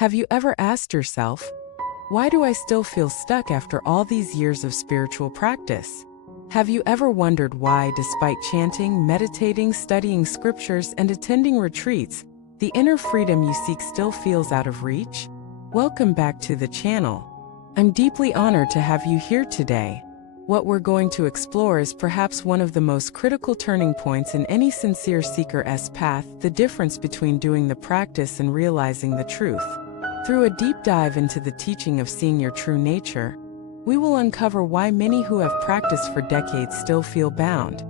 Have you ever asked yourself, why do I still feel stuck after all these years of spiritual practice? Have you ever wondered why, despite chanting, meditating, studying scriptures, and attending retreats, the inner freedom you seek still feels out of reach? Welcome back to the channel. I'm deeply honored to have you here today. What we're going to explore is perhaps one of the most critical turning points in any sincere seeker's path, the difference between doing the practice and realizing the truth. Through a deep dive into the teaching of seeing your true nature, we will uncover why many who have practiced for decades still feel bound,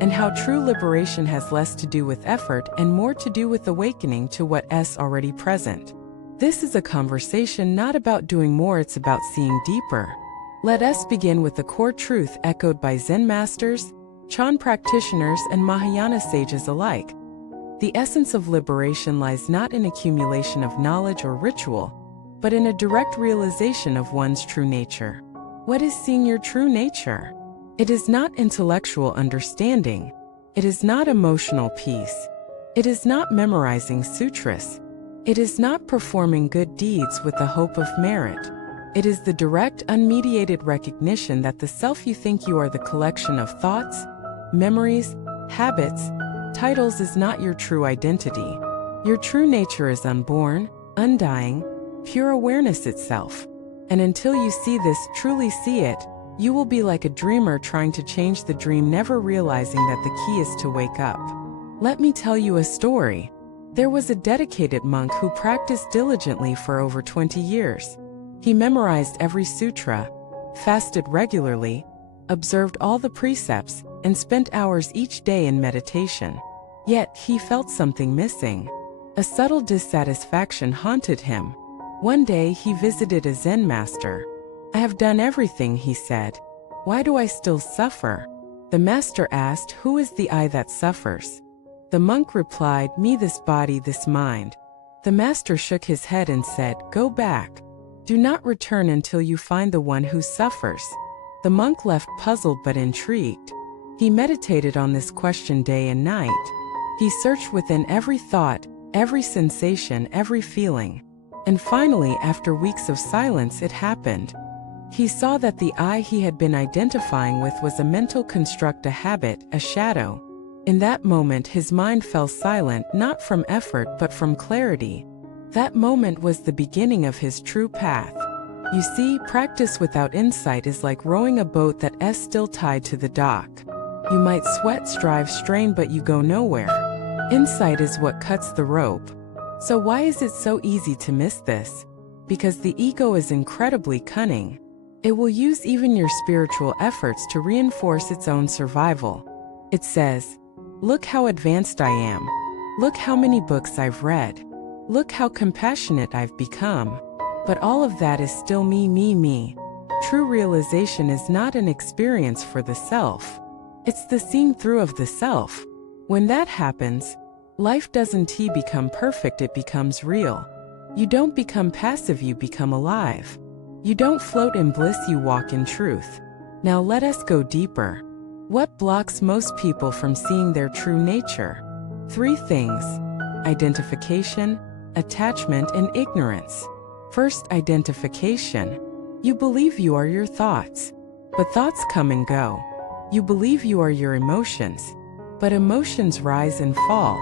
and how true liberation has less to do with effort and more to do with awakening to what's already present. This is a conversation not about doing more, it's about seeing deeper. Let us begin with the core truth echoed by Zen masters, Chan practitioners, and Mahayana sages alike. The essence of liberation lies not in accumulation of knowledge or ritual, but in a direct realization of one's true nature. What is seeing your true nature? It is not intellectual understanding. It is not emotional peace. It is not memorizing sutras. It is not performing good deeds with the hope of merit. It is the direct, unmediated recognition that the self you think you are, the collection of thoughts, memories, habits, titles, is not your true identity. Your true nature is unborn, undying, pure awareness itself. And until you see this, truly see it, you will be like a dreamer trying to change the dream, never realizing that the key is to wake up. Let me tell you a story. There was a dedicated monk who practiced diligently for over 20 years. He memorized every sutra, fasted regularly, observed all the precepts, and spent hours each day in meditation. Yet, he felt something missing. A subtle dissatisfaction haunted him. One day, he visited a Zen master. "I have done everything," he said. "Why do I still suffer?" The master asked, "Who is the I that suffers?" The monk replied, "Me, this body, this mind." The master shook his head and said, "Go back. Do not return until you find the one who suffers." The monk left puzzled but intrigued. He meditated on this question day and night. He searched within every thought, every sensation, every feeling. And finally, after weeks of silence, it happened. He saw that the I he had been identifying with was a mental construct, a habit, a shadow. In that moment, his mind fell silent, not from effort but from clarity. That moment was the beginning of his true path. You see, practice without insight is like rowing a boat that's still tied to the dock. You might sweat, strive, strain, but you go nowhere. Insight is what cuts the rope. So why is it so easy to miss this? Because the ego is incredibly cunning. It will use even your spiritual efforts to reinforce its own survival. It says, "Look how advanced I am. Look how many books I've read. Look how compassionate I've become." But all of that is still me, me, me. True realization is not an experience for the self. It's the seeing through of the self. When that happens, life doesn't become perfect, it becomes real. You don't become passive, you become alive. You don't float in bliss, you walk in truth. Now let us go deeper. What blocks most people from seeing their true nature? 3 things: identification, attachment, and ignorance. First, identification. You believe you are your thoughts. But thoughts come and go. You believe you are your emotions. But emotions rise and fall.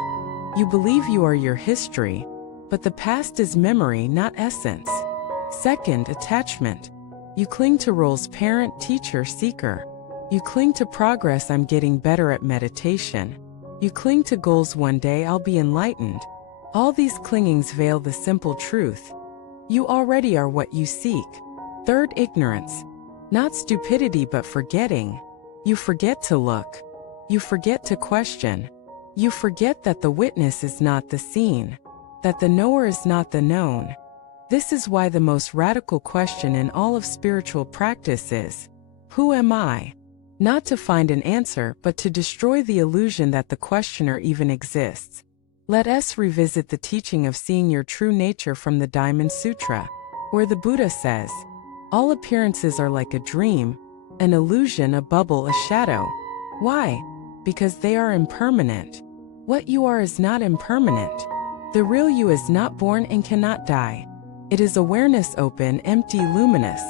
You believe you are your history. But the past is memory, not essence. Second, attachment. You cling to roles: parent, teacher, seeker. You cling to progress: I'm getting better at meditation. You cling to goals: one day I'll be enlightened. All these clingings veil the simple truth. You already are what you seek. Third, ignorance. Not stupidity but forgetting. You forget to look. You forget to question. You forget that the witness is not the seen, that the knower is not the known. This is why the most radical question in all of spiritual practice is, who am I? Not to find an answer, but to destroy the illusion that the questioner even exists. Let us revisit the teaching of seeing your true nature from the Diamond Sutra, where the Buddha says, "All appearances are like a dream, an illusion, a bubble, a shadow." Why? Because they are impermanent. What you are is not impermanent. The real you is not born and cannot die. It is awareness open, empty, luminous.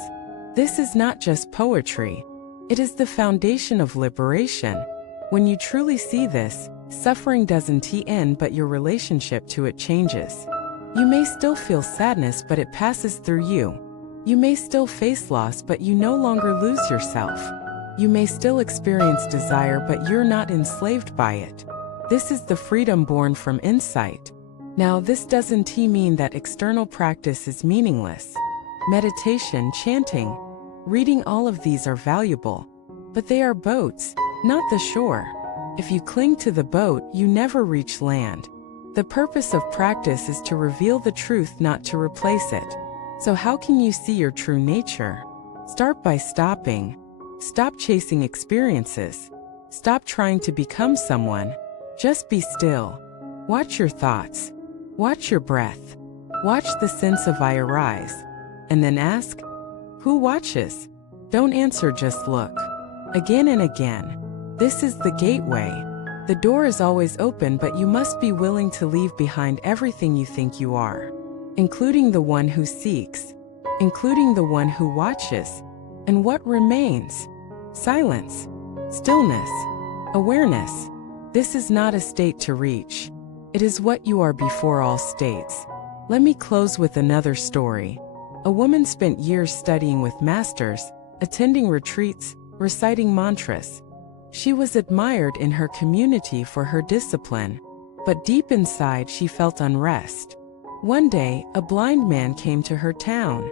This is not just poetry. It is the foundation of liberation. When you truly see this, suffering doesn't end, but your relationship to it changes. You may still feel sadness, but it passes through you. You may still face loss, but you no longer lose yourself. You may still experience desire, but you're not enslaved by it. This is the freedom born from insight. Now, this doesn't mean that external practice is meaningless. Meditation, chanting, reading, all of these are valuable. But they are boats, not the shore. If you cling to the boat, you never reach land. The purpose of practice is to reveal the truth, not to replace it. So how can you see your true nature? Start by stopping. Stop chasing experiences. Stop trying to become someone. Just be still. Watch your thoughts. Watch your breath. Watch the sense of I arise. And then ask, who watches? Don't answer, just look. Again and again. This is the gateway. The door is always open, but you must be willing to leave behind everything you think you are, including the one who seeks, including the one who watches. And what remains? Silence, stillness, awareness. This is not a state to reach. It is what you are before all states. Let me close with another story. A woman spent years studying with masters, attending retreats, reciting mantras. She was admired in her community for her discipline, but deep inside she felt unrest. One day, a blind man came to her town.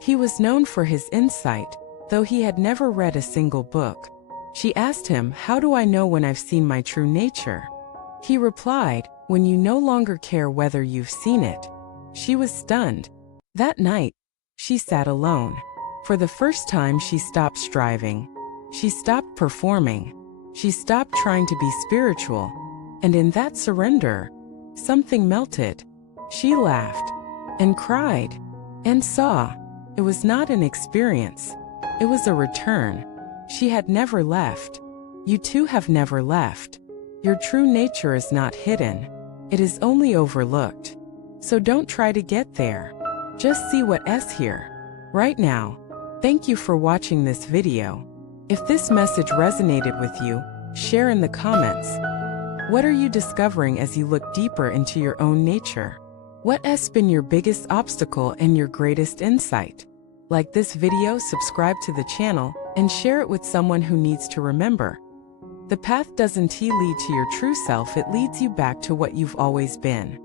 He was known for his insight, though he had never read a single book. She asked him, "How do I know when I've seen my true nature?" He replied, "When you no longer care whether you've seen it." She was stunned. That night, she sat alone. For the first time, she stopped striving. She stopped performing. She stopped trying to be spiritual. And in that surrender, something melted. She laughed and cried and saw. It was not an experience. It was a return. She had never left. You too have never left. Your true nature is not hidden. It is only overlooked. So don't try to get there. Just see what is here, right now. Thank you for watching this video. If this message resonated with you, share in the comments. What are you discovering as you look deeper into your own nature? What has been your biggest obstacle and your greatest insight? Like this video, subscribe to the channel, and share it with someone who needs to remember. The path doesn't lead to your true self, it leads you back to what you've always been.